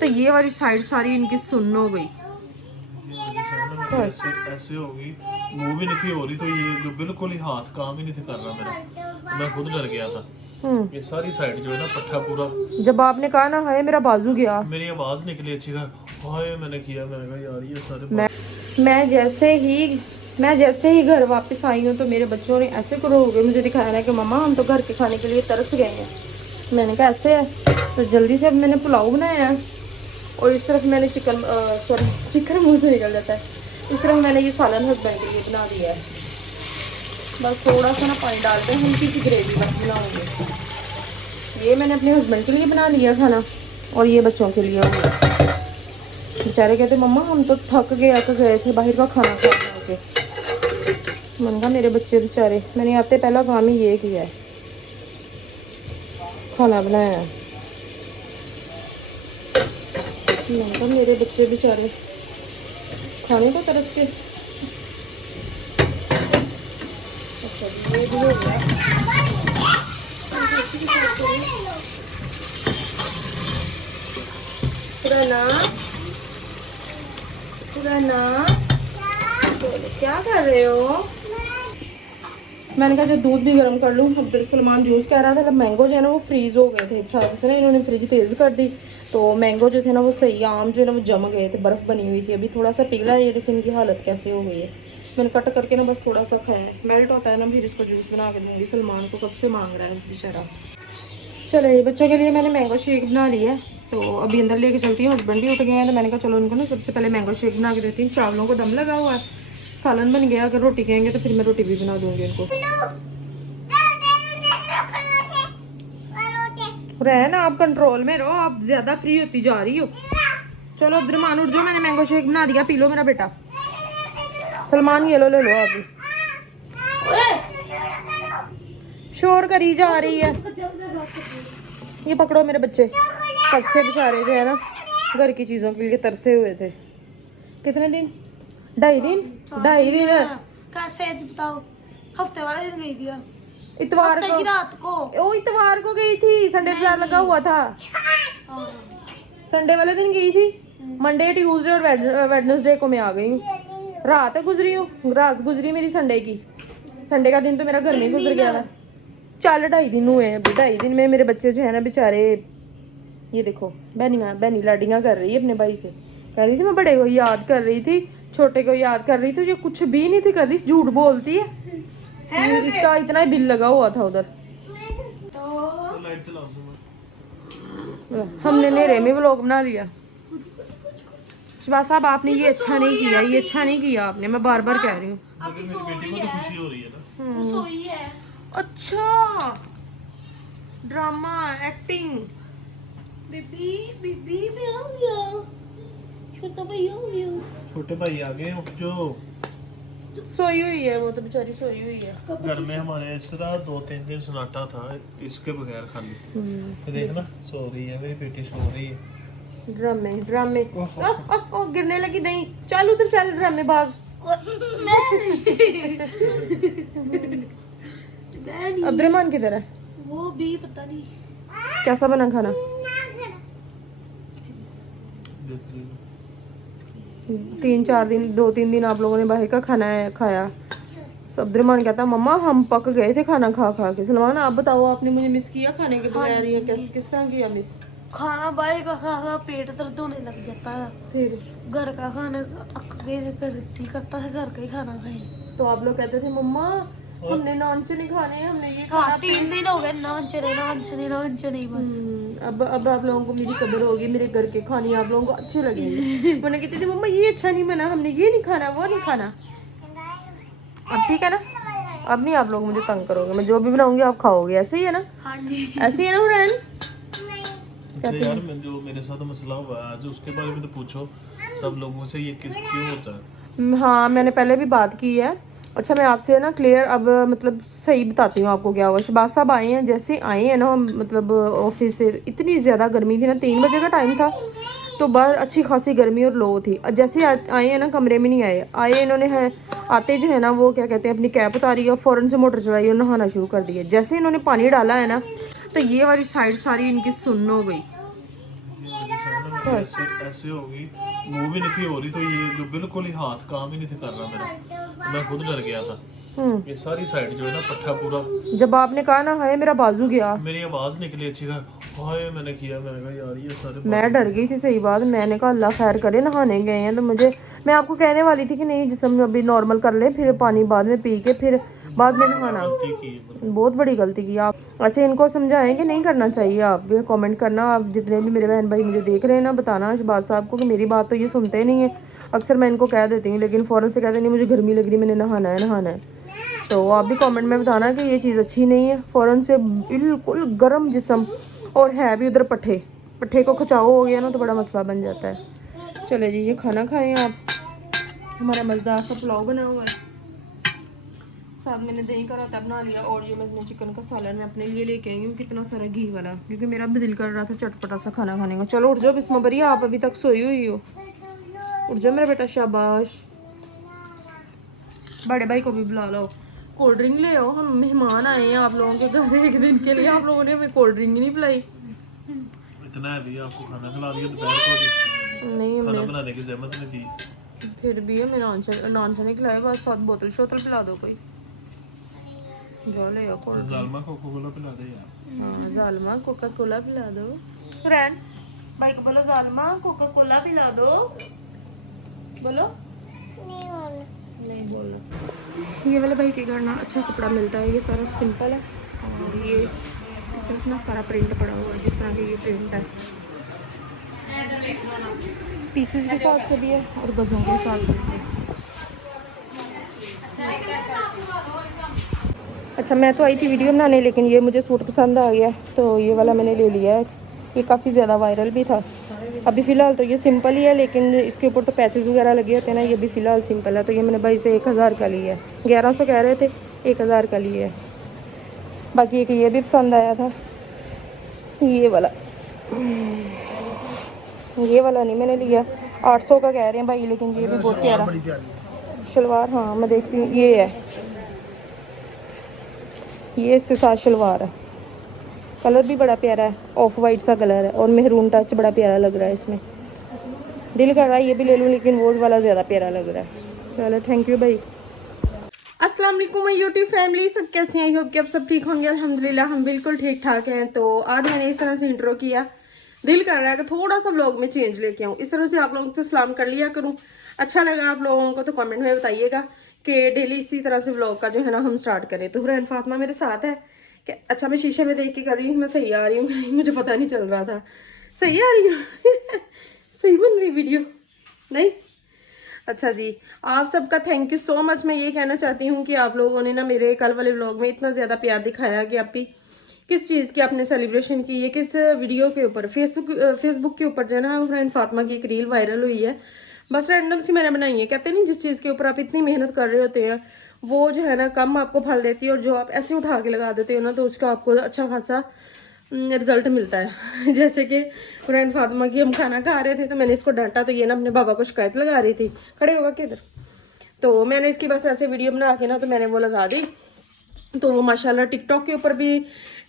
तो ये वाली साइड सारी इनकी सुन्न हो गई। ऐसे होगी, मूव ही नहीं हो रही, तो ये जो बिल्कुल ही हाथ काम ही नहीं था कर रहा मेरा, मैं खुद डर गया था। ये सारी साइड जो है ना पट्टा पूरा, जब आपने कहा ना हाय मेरा बाजू गया, मेरी आवाज निकली अच्छी तरह, हाय मैंने किया, मैंने कहा यार ये सारे मैं जैसे ही घर वापस आई हूँ तो मेरे बच्चों ने ऐसे करो हो गए मुझे दिखाया ना कि मम्मा हम तो घर के खाने के लिए तरस गए हैं। मैंने कहा ऐसे है, तो जल्दी से अब मैंने पुलाव बनाया है और इस तरफ मैंने चिकन मुंह से निकल जाता है। इस तरफ मैंने ये सालन हस्बैंड के लिए बना दिया है। बस थोड़ा सा ना पानी डालते हैं, हल्की सी ग्रेवी बस बनाऊंगी। ये मैंने अपने हस्बैंड के लिए बना लिया खाना और ये बच्चों के लिए हो गया। बेचारे कहते मम्मा हम तो थक गए थे बाहर का खाना खा के। मैंने कहा मेरे बच्चे बेचारे, मैंने आते पहला काम ही ये किया है, खाना बनाया है। मैंने कहा मेरे बच्चे बेचारे खाने को तरस के। अच्छा ये भी हो गया। पुराना क्या कर रहे हो? मैंने कहा जो दूध भी गर्म कर लूँ। अब्दुल सलमान जूस कह रहा था, जब मैंगो जो है ना वो फ्रीज हो गए थे एक साथ से ना, इन्होंने फ्रिज तेज़ कर दी तो मैंगो जो थे ना वो सही, आम जो है ना वो जम गए थे, बर्फ़ बनी हुई थी। अभी थोड़ा सा पिघला है, ये देखिए इनकी हालत कैसे हो गई है। मैंने कट करके ना बस थोड़ा सा खाया है, मेल्ट होता है ना फिर इसको जूस बना के दूँगी। सलमान को कब से मांग रहा है बेचारा। चलो ये बच्चों के लिए मैंने मैंगो शेक बना लिया है, तो अभी अंदर लेके चलती हूँ। हस्बैंड भी उठ गए हैं तो मैंने कहा चलो उनको ना सबसे पहले मैंगो शेक बना के देती हूँ। चावलों को दम लगा हुआ है, सालन बन गया, अगर रोटी कहेंगे तो फिर मैं रोटी भी बना दूँगी उनको। रहना आप कंट्रोल में रहो, आप ज्यादा फ्री होती जा रही हो। चलो अब्दुलरहमान उठ जाओ, मैंने मैंगो शेक बना दिया, पी लो मेरा बेटा। सलमान ये लो, ले लो आप भी। शोर करी जा रही है। ये पकड़ो मेरे बच्चे, कब से बेचारे जो है ना घर की चीजों के लिए तरसे हुए थे। कितने दिन? 2.5 दिन। 2.5 दिन कैसे बताओ, हफ्ते वाले दिन गई थी इतवार की रात को। ओ इतवार को गई थी, संडे बाजार लगा हुआ था, संडे वाले दिन गई थी। मंडे ट्यूसडे और वेडनेसडे को मैं आ गई हूँ। रात गुजरी हूँ, रात गुजरी मेरी संडे की। संडे का दिन तो मेरा घर में गुजर गया था। चल 2.5 दिन हुए हैं अभी। 2.5 दिन में मेरे बच्चे जो है ना बेचारे, ये देखो बहनी लाडियाँ कर रही है अपने भाई से। कह रही थी मैं बड़े को याद कर रही थी, छोटे को याद कर रही थी, जो कुछ भी नहीं थी कर रही, झूठ बोलती है। इसका इतना ही दिल लगा हुआ था उधर। हमने नेरे में व्लॉग बना लिया। शहबाज साहब आपने ये अच्छा नहीं किया, ये अच्छा नहीं किया आपने, मैं बार बार कह रही हूँ। मेरी बेटी को तो खुशी हो रही है ना। सोई है। अच्छा ड्रामा एक्टिंग। बीबी बीबी भी आ गया, छोटा भाई आ गया। छोटे भाई आ गए, उठ जो। सोई हुई है वो तो बेचारी, सोई हुई है। घर में हमारे इस तरह 2-3 दिन सन्नाटा था इसके बगैर खाली। तो देखना सो रही है मेरी बेटी, सो रही है। ड्रामे ओ गिरने लगी नहीं, चल उधर चल ड्रामे बाज। अब्दुलरहमान किधर है? वो भी पता नहीं कैसा बना खाना? 2-3 दिन आप लोगों ने बाहर का खाना खाया। अब्दुलरहमान कहता मम्मा हम पक गए थे खाना खा खा के। सलमान आप बताओ, आपने मुझे मिस किया खाने के बगैर या किस तरह किया मिस? खाना बाहर का खा खा पेट दर्द होने लग जाता है, फिर घर का खाना करता है, घर का ही खाना खाए। तो आप लोग कहते थे मम्मा हमने नान चने खाने हैं, हमने ये खाना। 3 दिन हो गए नान चने बस। अब आप लोगों को मेरी कदर होगी, मेरे घर के खाने आप लोगों को अच्छे लगेंगे। मैंने कहती थी मम्मा ये अच्छा नहीं बना, हमने ये नहीं खाना, वो नहीं खाना। अब ठीक है ना, अब नहीं आप लोग मुझे तंग करोगे, मैं जो भी बनाऊंगी आप खाओगे, ऐसे ही है ना? हाँ जी ऐसे ही है ना हुरैन? तो यार जो मेरे साथ मसला हुआ है आज, उसके बारे में तो पूछो सब लोगों से, ये क्यों होता है? हाँ मैंने पहले भी बात की है। अच्छा मैं आपसे ना क्लियर अब मतलब सही बताती हूँ आपको क्या हुआ। शहबाज साहब आए हैं, जैसे आए हैं ना मतलब ऑफिस से, इतनी ज़्यादा गर्मी थी ना, 3 बजे का टाइम था तो बाहर अच्छी खासी गर्मी और लो थी। जैसे आए हैं ना कमरे में नहीं आए इन्होंने है, आते जो है ना वो क्या कहते हैं अपनी कैप उतारी और फ़ौरन से मोटर चलाई और नहाना शुरू कर दिया। जैसे इन्होंने पानी डाला है ना तो ये वाली साइड सारी इनकी सुन्न हो गई। ऐसे ऐसे होगी, मूव ही नहीं थी हो रही, तो ये जो बिल्कुल ही हाथ काम ही नहीं थे कर रहा मेरा, मैं खुद डर गया था। ये सारी साइड जो है ना पट्टा पूरा, जब आपने कहा ना हाय मेरा बाजू गया, मेरी आवाज निकली अच्छी का, हाय मैंने किया, मैंने कहा यार ये सारे मैं डर गई थी। सही बात, मैंने कहा अल्लाह खैर करे, नहाने गए हैं तो मुझे, मैं आपको कहने वाली थी कि नहीं जिस्म अभी नॉर्मल कर ले, फिर पानी बाद में पी के फिर बाद में नहाना। गलती की है। बहुत बड़ी गलती की आप। ऐसे इनको समझाएं कि नहीं करना चाहिए। आप भी कमेंट करना, आप जितने भी मेरे बहन भाई मुझे देख रहे हैं ना, बताना शहबाज साहब को कि मेरी बात तो ये सुनते नहीं है। अक्सर मैं इनको कह देती हूँ लेकिन फ़ौरन से कहते नहीं मुझे गर्मी लग रही, मैंने नहाना है नहाना है। तो आप भी कमेंट में बताना कि ये चीज़ अच्छी नहीं है। फ़ौरन से बिल्कुल गर्म जिस्म, और है भी उधर पट्ठे, पट्ठे को खिंचाव हो गया ना तो बड़ा मसला बन जाता है। चले जी ये खाना खाएं आप। हमारा मज़ेदार सा पुलाव बना हुआ है, साथ मैंने दही का रायता बना लिया, और ये मैंने चिकन का सालन मैं अपने लिए लेके आई हूँ, कितना सारा घी वाला, क्योंकि मेरा भी दिल कर रहा था चटपटा सा खाना खाने का। चलो उठ जाओ बिस्मा बरिया, आप अभी तक सोई हुई हो, उठ जाओ मेरा बेटा, शाबाश। बड़े भाई को भी बुला लो, कोल्ड ड्रिंक ले आओ, हम मेहमान आए हैं आप लोगों के घर एक दिन के लिए, आप लोगों ने हमें कोल्ड ड्रिंक नहीं पिलाई। इतना है भी आपको खाना खिला दिया दोपहर को भी, नहीं खाना हमने बनाने की जहमत नहीं दी। फिर भी हमें नान से नहीं खिलाए, बस 7 बोतल शोतल पिला दो कोई, जो ले आओ कोल्ड ड्रिंक। जालमा कोको कोला पिला दे यार। हाँ जालमा कोका कोला पिला दो। फ्रेंड भाई को बोलो जालमा कोका कोला पिला दो, बोलो। नहीं बोलना। ये वाले भाई के घर ना अच्छा कपड़ा मिलता है, ये सारा सिंपल है, और ये इस तरफ ना सारा प्रिंट पड़ा हुआ है, जिस तरह के ये प्रिंट है, पीसेस के साथ से भी है और गजों के साथ से भी है। अच्छा मैं तो आई थी वीडियो बनाने, लेकिन ये मुझे सूट पसंद आ गया तो ये वाला मैंने ले लिया है। ये काफ़ी ज़्यादा वायरल भी था। अभी फ़िलहाल तो ये सिंपल ही है, लेकिन इसके ऊपर तो पैचेस वगैरह लगे होते हैं ना, ये भी फ़िलहाल सिंपल है। तो ये मैंने भाई से 1000 का लिया है, 1100 कह रहे थे, 1000 का लिया है। बाकी एक ये भी पसंद आया था, ये वाला नहीं मैंने लिया, 800 का कह रहे हैं भाई, लेकिन ये भी बहुत प्यारा शलवार। हाँ मैं देखती हूँ, ये है, ये इसके साथ शलवार है, कलर भी बड़ा प्यारा है, ऑफ वाइट सा कलर है, और मेहरून टच बड़ा प्यारा लग रहा है इसमें। दिल कर रहा है ये भी ले लूँ, लेकिन वो वाला ज़्यादा प्यारा लग रहा है। चलो थैंक यू भाई। अस्सलाम वालेकुम माय यूट्यूब फैमिली, सब कैसे हैं? आई होप कि आप सब ठीक होंगे। अल्हम्दुलिल्लाह हम बिल्कुल ठीक ठाक हैं। तो आज मैंने इस तरह से इंट्रो किया, दिल कर रहा है कि थोड़ा सा व्लॉग में चेंज लेके आऊँ, इस तरह से आप लोगों से सलाम कर लिया करूँ। अच्छा लगा आप लोगों को तो कमेंट में बताइएगा कि डेली इसी तरह से व्लॉग का जो है ना हम स्टार्ट करें। तो हुरैन फातिमा मेरे साथ है कि अच्छा मैं शीशे में देख के कर रही हूँ मैं सही आ रही हूँ, मुझे पता नहीं चल रहा था सही आ रही हूँ सही बन रही वीडियो नहीं। अच्छा जी, आप सबका थैंक यू सो मच। मैं ये कहना चाहती हूँ कि आप लोगों ने ना मेरे कल वाले व्लॉग में इतना ज़्यादा प्यार दिखाया कि आप भी किस चीज़ की आपने सेलिब्रेशन की है, किस वीडियो के ऊपर, फेसबुक के ऊपर जो है ना हुरैन फातिमा की एक रील वायरल हुई है, बस रैंडम सी मैंने बनाई है। कहते नहीं जिस चीज़ के ऊपर आप इतनी मेहनत कर रहे होते हैं वो जो है ना कम आपको फल देती है, और जो आप ऐसे उठा के लगा देते हो ना तो उसका आपको अच्छा खासा रिजल्ट मिलता है। जैसे कि हुरैन फातिमा की हम खाना खा रहे थे तो मैंने इसको डांटा, तो ये ना अपने बाबा को शिकायत लगा रही थी, खड़े होगा किधर, तो मैंने इसकी बस ऐसे वीडियो बना के ना तो मैंने वो लगा दी। तो वो माशाल्लाह टिकटॉक के ऊपर भी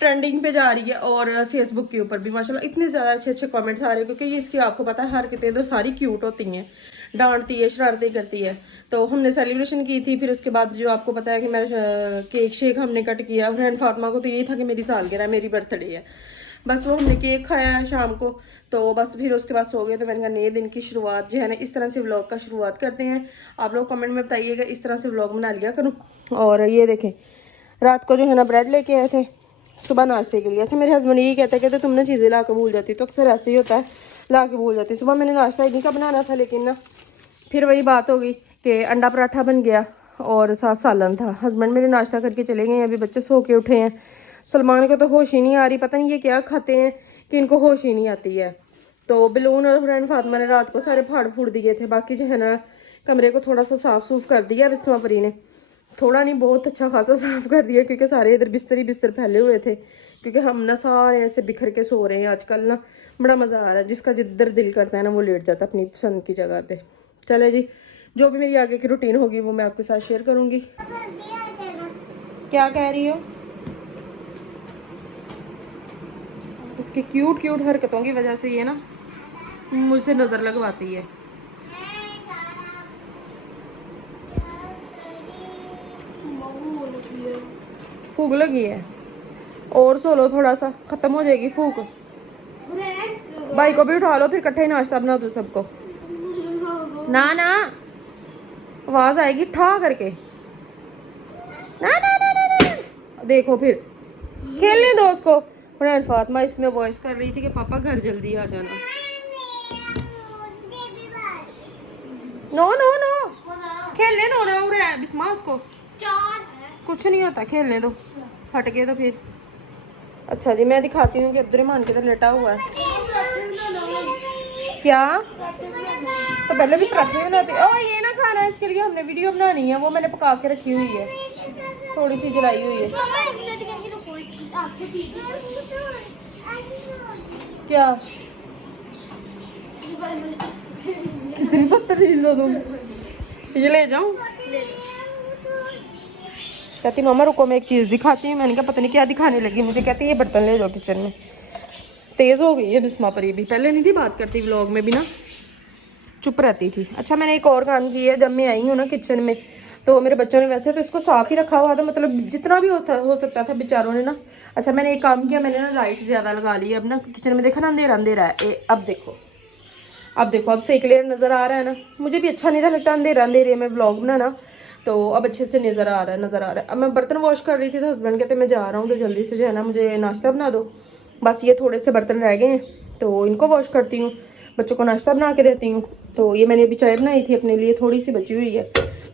ट्रेंडिंग पे जा रही है, और फेसबुक के ऊपर भी माशाल्लाह इतने ज़्यादा अच्छे अच्छे कमेंट्स आ रहे हैं, क्योंकि ये इसकी आपको पता है हरकतें तो सारी क्यूट होती हैं, डांटती है शरारतें करती है। तो हमने सेलिब्रेशन की थी, फिर उसके बाद जो आपको पता है कि मैं केक शेक हमने कट किया। हुरैन फातिमा को तो यही था कि मेरी सालगिरह मेरी बर्थडे है, बस वो हमने केक खाया है शाम को, तो बस फिर उसके बाद सो गए। तो मैंने कहा नए दिन की शुरुआत जो है ना इस तरह से व्लॉग का शुरुआत करते हैं। आप लोग कमेंट में बताइएगा इस तरह से व्लॉग बना लिया करूँ। और ये देखें रात को जो है ना ब्रेड लेके आए थे सुबह नाश्ते के लिए। अच्छा मेरे हस्बैंड यही कहते तुमने चीज़ें ला के भूल जाती, तो अक्सर ऐसे ही होता है, ला के भूल जाती। सुबह मैंने नाश्ता इन्हीं का बनाना था, लेकिन ना फिर वही बात हो गई कि अंडा पराठा बन गया और साथ सालन था। हस्बैंड मेरे नाश्ता करके चले गए, अभी बच्चे सो के उठे हैं। सलमान को तो होश ही नहीं आ रही, पता नहीं ये क्या खाते हैं कि इनको होश ही नहीं आती है। तो बिलून और हुरैन फातिमा ने रात को सारे फाड़ फूड़ दिए थे। बाकी जो है ना कमरे को थोड़ा सा साफ़ सूफ कर दिया बिस्मा परी ने, थोड़ा नहीं बहुत अच्छा खासा साफ़ कर दिया, क्योंकि सारे इधर बिस्तर ही बिस्तर फैले हुए थे, क्योंकि हम ना सारे ऐसे बिखर के सो रहे हैं आजकल ना, बड़ा मज़ा आ रहा है। जिसका जिधर दिल करता है ना वो लेट जाता है अपनी पसंद की जगह पे। चले जी, जो भी मेरी आगे की रूटीन होगी वो मैं आपके साथ शेयर करूँगी। क्या कह रही हो? इसकी क्यूट क्यूट हरकतों की वजह से ये ना मुझसे नजर लगवाती है। फूक लगी है, और सो लो थोड़ा सा, खत्म हो जाएगी फूक। भाई को भी उठा लो, फिर इकट्ठे ही नाश्ता बना दो सबको। ना ना, आवाज आएगी ठा करके। ना ना ना ना ना, देखो फिर खेलने दो उसको। फातिमा इसमें वॉइस कर रही थी कि पापा घर जल्दी आ जाना। नो नो नो, खेलने दो ना बिस्मा उसको, कुछ नहीं होता, खेलने दो, हट गए तो फिर। अच्छा जी, मैं दिखाती हूँ कि अब्दुर्रहमान किधर लेटा हुआ है। क्या? तो पहले भी पराठे बनाते। ओ ये ना खाना, इसके लिए हमने वीडियो बनानी है, वो मैंने पका के रखी हुई है, थोड़ी सी जलाई हुई है। क्या? कितनी बदतमीज हो तुम। ये ले जाऊं? कहती मामा रुको मैं एक चीज़ दिखाती हूँ। मैंने कहा पता नहीं क्या दिखाने लगी मुझे। कहती है ये बर्तन ले जाओ किचन में। तेज़ हो गई है बिस्मा परी भी, पहले नहीं थी बात करती, व्लॉग में भी ना चुप रहती थी। अच्छा मैंने एक और काम किया है, जब मैं आई हूँ ना किचन में, तो मेरे बच्चों ने वैसे तो इसको साफ़ ही रखा हुआ था, मतलब जितना भी हो सकता था बेचारों ने ना। अच्छा मैंने एक काम किया, मैंने ना लाइट ज़्यादा लगा ली है। अब ना किचन में देखा ना अंधेरा अंधेरा है। अब देखो, अब देखो, अब से क्लियर नज़र आ रहा है ना। मुझे भी अच्छा नहीं था लगता अंधेरा अंधेरे में व्लॉग बनाना, तो अब अच्छे से नज़र आ रहा है। अब मैं बर्तन वॉश कर रही थी तो हस्बैंड कहते मैं जा रहा हूँ तो जल्दी से जो है ना मुझे नाश्ता बना दो। बस ये थोड़े से बर्तन रह गए हैं तो इनको वॉश करती हूँ, बच्चों को नाश्ता बना के देती हूँ। तो ये मैंने अभी चाय बनाई थी अपने लिए, थोड़ी सी बची हुई है,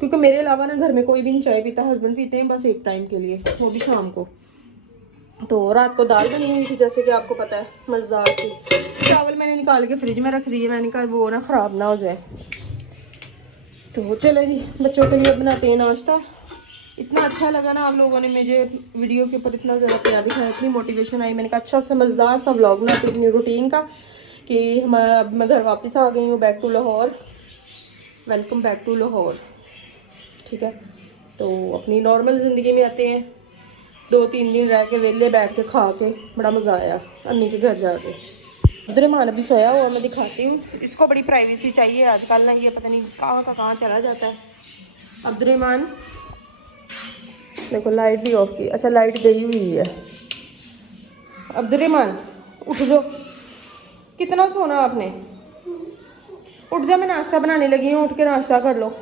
क्योंकि मेरे अलावा ना घर में कोई भी नहीं चाय पीता। हस्बैंड पीते हैं बस एक टाइम के लिए, वो भी शाम को। तो रात को दाल बनी हुई थी जैसे कि आपको पता है, मज़ेदार सी। चावल मैंने निकाल के फ्रिज में रख दिए, मैंने कहा वो ना ख़राब ना हो जाए। तो चलो जी, बच्चों के लिए बनाते हैं नाश्ता। इतना अच्छा लगा ना आप लोगों ने मुझे वीडियो के ऊपर इतना ज़्यादा प्यार दिखाया, इतनी मोटिवेशन आई। मैंने कहा अच्छा सा मज़ेदार सा व्लॉग बनाती हूँ अपनी रूटीन का, कि अब मैं घर वापस आ गई हूँ, back to Lahore. Welcome back to Lahore. ठीक है, तो अपनी नॉर्मल ज़िंदगी में आते हैं। 2-3 दिन रह के वेले बैठ के खा के बड़ा मज़ा आया अम्मी के घर जाके। अब्दुर्रहमान अभी सोया हुआ, मैं दिखाती हूँ इसको। बड़ी प्राइवेसी चाहिए आजकल ना, ये पता नहीं कहाँ का कहाँ चला जाता है। अब्दुर्रहमान देखो, लाइट भी ऑफ की। अच्छा लाइट गई हुई है। अब्दुर्रहमान उठ जाओ, कितना सोना आपने, उठ जा, मैं नाश्ता बनाने लगी हूँ, उठ के नाश्ता कर लो।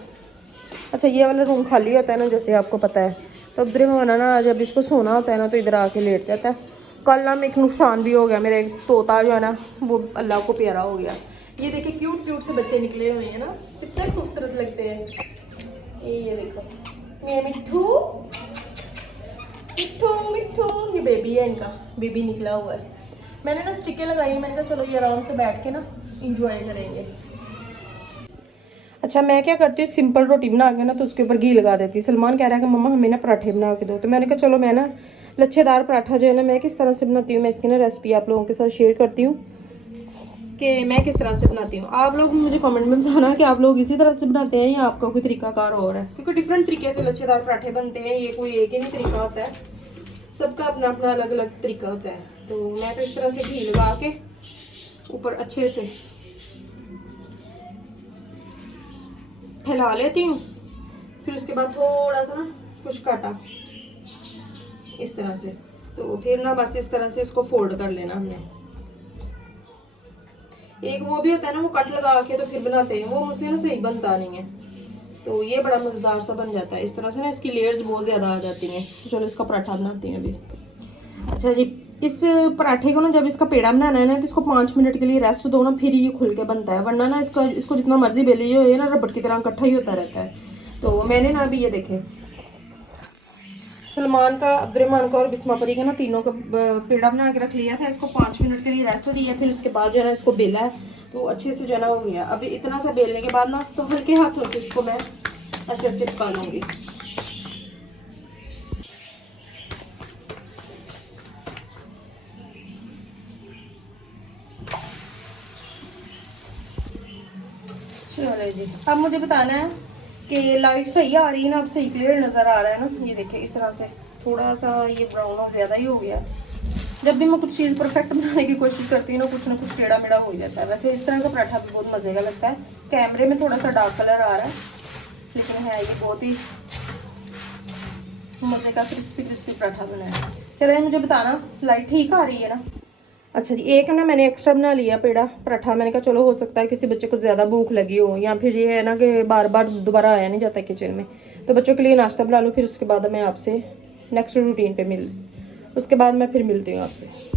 अच्छा ये वाला रूम खाली होता है ना जैसे आपको पता है, तो अब्दुर्रहमान ना जब इसको सोना होता है ना तो इधर आके लेट जाता है। कल ना एक नुकसान भी हो गया, मेरे तोता जो है ना वो अल्लाह को प्यारा हो गया। ये देखिए क्यूट क्यूट से बच्चे निकले हुए हैं ना, कितने खूबसूरत लगते हैं। ये देखो मेरा मिट्ठू मिट्ठू मिट्ठू, ये बेबी है, इनका बेबी निकला हुआ है। मैंने ना स्टिकें लगाई हैं, मैंने कहा चलो ये आराम से बैठ के ना इंजॉय करेंगे। अच्छा मैं क्या करती हूँ, सिंपल रोटी बना के ना तो उसके ऊपर घी लगा देती। सलमान कह रहा है कि मम्मा हमें ना पराठे बना के दो, तो मैंने कहा चलो मैं ना लच्छेदार पराठा जो है ना मैं किस तरह से बनाती हूँ, मैं इसकी ना रेसिपी आप लोगों के साथ शेयर करती हूँ कि मैं किस तरह से बनाती हूँ। आप लोग मुझे कमेंट में बताना कि आप लोग इसी तरह से बनाते हैं या आपका कोई तरीकाकार और है, क्योंकि डिफरेंट तरीके से लच्छेदार पराठे बनते हैं। ये कोई एक ही नहीं तरीका होता है, सबका अपना अपना अलग अलग तरीका होता है। तो मैं तो इस तरह से घी लगा के ऊपर अच्छे से फैला लेती हूँ, फिर उसके बाद थोड़ा सा ना खुश्क आटा इस तरह से, तो फिर ना बस इस तरह से इसको फोल्ड कर लेना हमने। एक वो भी होता है ना वो कट लगा के तो फिर बनाते हैं, वो मुझसे ना सही बनता नहीं है, तो ये बड़ा मज़ेदार सा बन जाता है इस तरह से ना, इसकी लेयर्स बहुत ज़्यादा आ जाती हैं। चलो इसका पराठा बनाते हैं अभी। अच्छा जी, इस पराठे को ना जब इसका पेड़ा बनाना है ना तो इसको 5 मिनट के लिए रेस्ट दो ना, फिर ये खुल के बनता है, वरना ना इसको जितना मर्जी बेलिए हो ना रबड़ की तरह इकट्ठा ही होता रहता है। तो मैंने ना अभी ये देखें सलमान का, अब्दुर्रहमान का और बिस्मा परी का ना तीनों का पेड़ा बना के रख लिया था। इसको 5 मिनट के लिए रेस्ट दिया, फिर उसके बाद जो है ना इसको बेला है तो अच्छे से जो है ना हो गया। अभी इतना सा बेलने के बाद ना तो हल्के हाथों से इसको मैं ऐसे ऐसे पका लूँगी। चलो जी, अब मुझे बताना है कि लाइट सही आ रही है ना, अब सही क्लियर नज़र आ रहा है ना। ये देखिए इस तरह से थोड़ा सा ये ब्राउन और ज़्यादा ही हो गया, जब भी मैं कुछ चीज़ परफेक्ट बनाने की कोशिश करती हूँ ना कुछ टेढ़ा मेढ़ा हो जाता है। वैसे इस तरह का पराठा भी बहुत मज़े का लगता है। कैमरे में थोड़ा सा डार्क कलर आ रहा है, लेकिन है ये बहुत ही मज़े का क्रिस्पी पराठा बनाया। चलिए मुझे बताना लाइट ठीक आ रही है ना। अच्छा जी, एक ना मैंने एक्स्ट्रा बना लिया पेड़ा पराठा। मैंने कहा चलो हो सकता है किसी बच्चे को ज़्यादा भूख लगी हो, या फिर ये है ना कि बार बार दोबारा आया नहीं जाता किचन में, तो बच्चों के लिए नाश्ता बना लूँ। फिर उसके बाद मैं आपसे नेक्स्ट रूटीन पे उसके बाद मैं फिर मिलती हूँ आपसे।